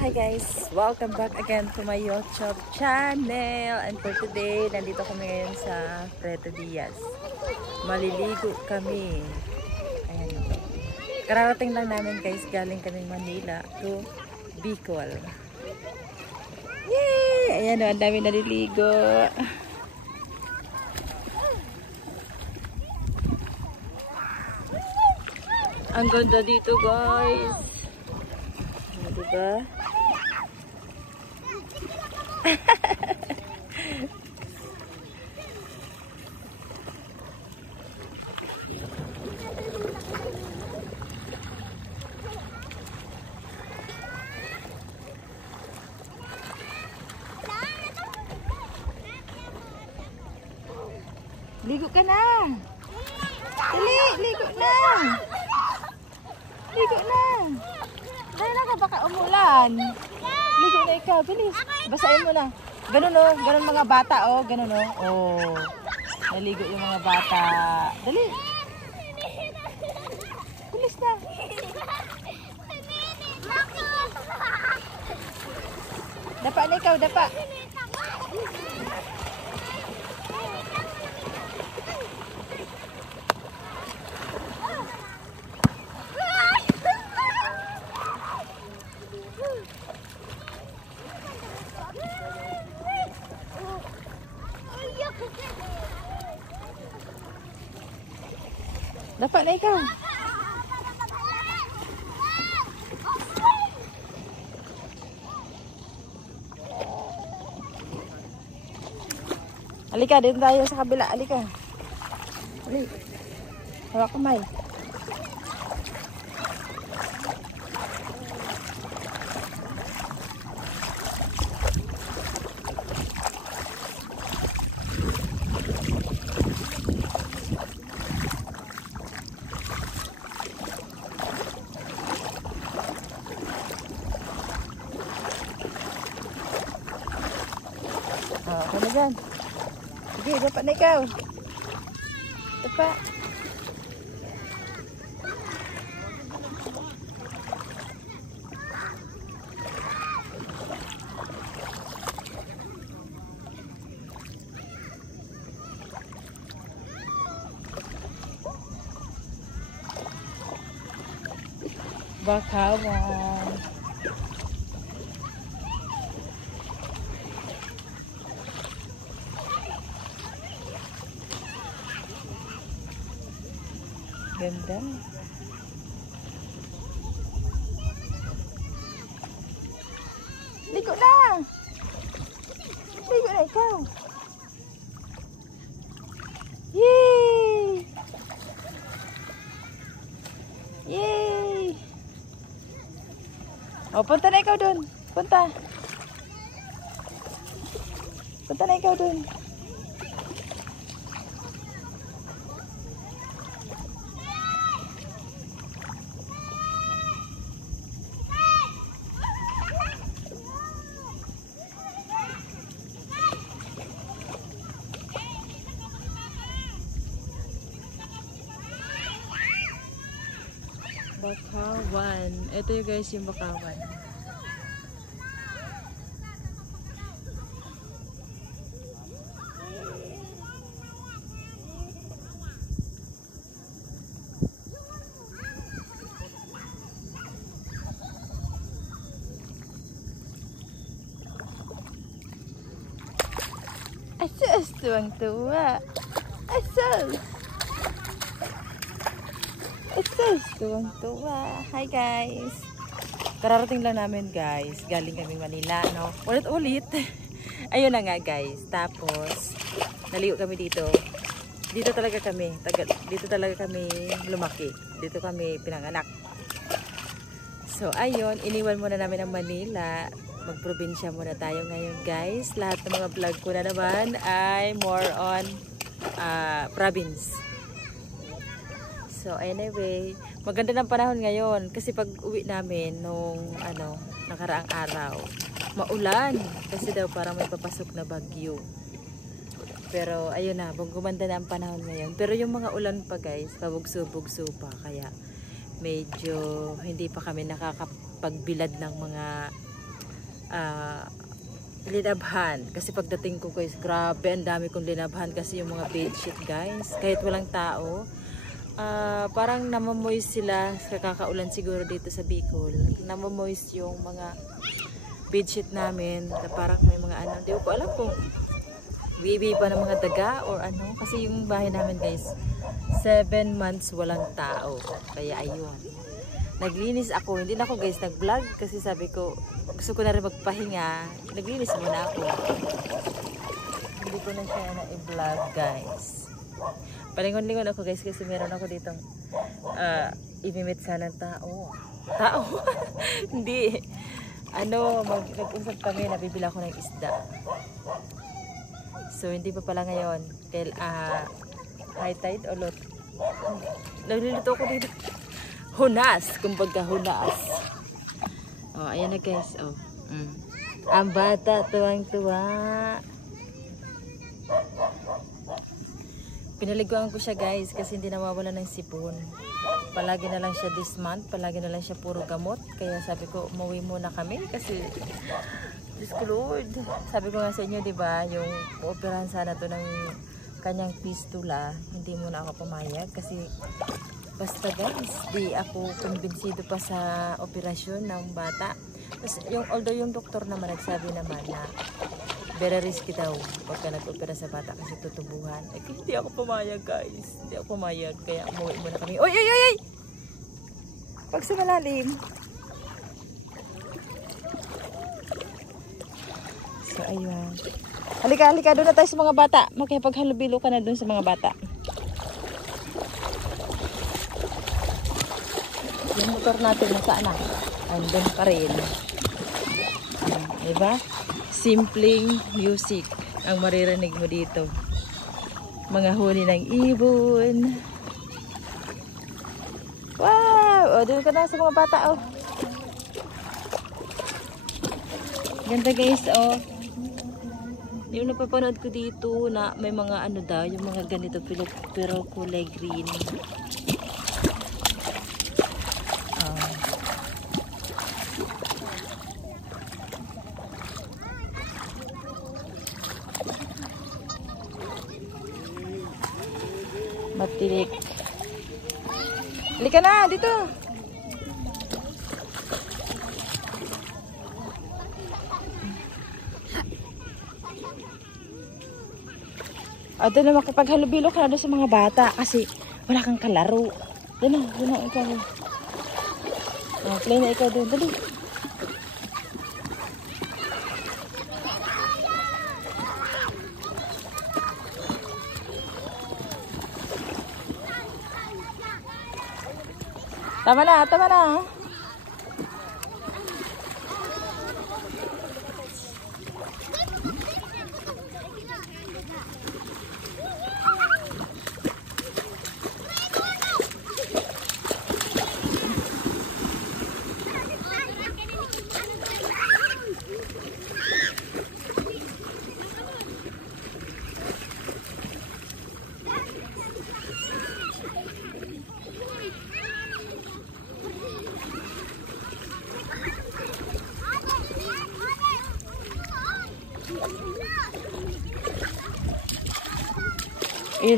Hi guys! Welcome back again to my YouTube channel. And for today, nandito kami ngayon sa Preta Diaz. Maliligo kami. Ayan o. Kararating lang namin guys, galing kami Manila to Bicol. Yay! Ayan o, ang dami naliligo. Ang ganda dito guys. Diba? Ligo ka na. Dali, ligo na. Ligo na. Dahil na ka baka umulan. Ligo na ikaw, bilis. Basahin mo na. Ganun o, ganun mga bata o, ganun o. Oh, naligo yung mga bata. Dali. Bilis na. Dapa na ikaw, dapa. Dapat na ikaw. Halika, dito tayo sa kabila. Halika. Halika. Hawak kamay. Ano dyan? Sige, dapat na ikaw. Dapat. Bakawan. Ganda. Ligo na. Ligo na ikaw. Yay! Yay! Oh, punta na ikaw dun. Punta. Punta na ikaw dun. Bakawan. Ito yung guys yung bakawan. Asus, tuwang-tuwa. Asus. Asus, tuwang-tuwa. Hi guys. Kararating lang namin guys. Galing kami Manila, no? Ulit-ulit. Ayun na nga guys. Tapos, naligo kami dito. Dito talaga kami. Dito talaga kami lumaki. Dito kami pinanganak. So, ayun. Iniwan muna namin ang Manila. Magprobinsya muna tayo ngayon guys. Lahat ng mga vlog ko na naman ay more on province. So anyway, maganda ng panahon ngayon kasi pag uwi namin nung nakaraang araw, maulan kasi daw parang may papasok na bagyo. Pero ayun na, gumanda na ang panahon ngayon. Pero yung mga ulan pa guys, pabugso-bugso pa kaya medyo hindi pa kami nakakapagbilad ng mga linabhan. Kasi pagdating ko guys, grabe, ang dami kong linabhan kasi yung mga bedsheet guys. Kahit walang tao, parang namamoist sila. Kakaulan siguro dito sa Bicol. Namamoist yung mga bedsheet namin. Na parang may mga ano, di ko alam kung bibi pa ng mga daga or ano. Kasi yung bahay namin guys, 7 months walang tao. Kaya ayun. Naglinis ako. Hindi na ako guys nag-vlog kasi sabi ko gusto ko na rin magpahinga. Naglinis muna ako. Hindi ko na siya na-i-vlog guys. Palingon-lingon ako guys kasi meron ako ditong imimit sana ng tao. Tao? Hindi. Ano, nag-usap kami, nabibili ako ng isda. So hindi pa pala ngayon. Dahil high tide o low. Naglilito ako dito. Hunas, kumbaga hunas. Oh, ayan na guys. Oh. Ang bata, tuwang-tuwa. Pinaliguan ko siya guys kasi hindi nawawala ng sipon. Palagi na lang siya this month, palagi na lang siya puro gamot. Kaya sabi ko, umuwi muna kami kasi Diyos ko Lord. Sabi ko nga sa inyo, di ba, yung operahan sana to ng kanyang fistula, hindi muna ako pumayag kasi basta guys, di ako kumbinsido pa sa operasyon ng bata. Tapos although yung doktor naman nagsabi naman na very risky daw pagka nag-opera sa bata kasi tutubuhan. Eh, hindi ako pumayag guys. Hindi ako pumayag. Kaya umuwi muna kami. Oy, oy, oy, oy! Pag sumalalim. So, ayun. Halika, halika. Doon na tayo sa mga bata. Makipaghalubilo ka na doon sa mga bata. Yung motor natin, nasaan na? Andun pa rin. Diba? Simpleng music ang maririnig mo dito. Mga huni ng ibon. Wow! O, doon ka na sa mga bata, oh. Ganda guys, oh. Yung napapanood ko dito na may mga ano daw, yung mga ganito pero kulay green. Matirik. Halika na, dito. Doon na makipaghalubilo ka na doon sa mga bata kasi wala kang kalaro. Doon na ikaw. Play na ikaw doon. Dali. Tama na, tama na.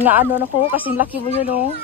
Na ano na ko, kasing laki mo yun, oh.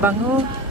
Bango.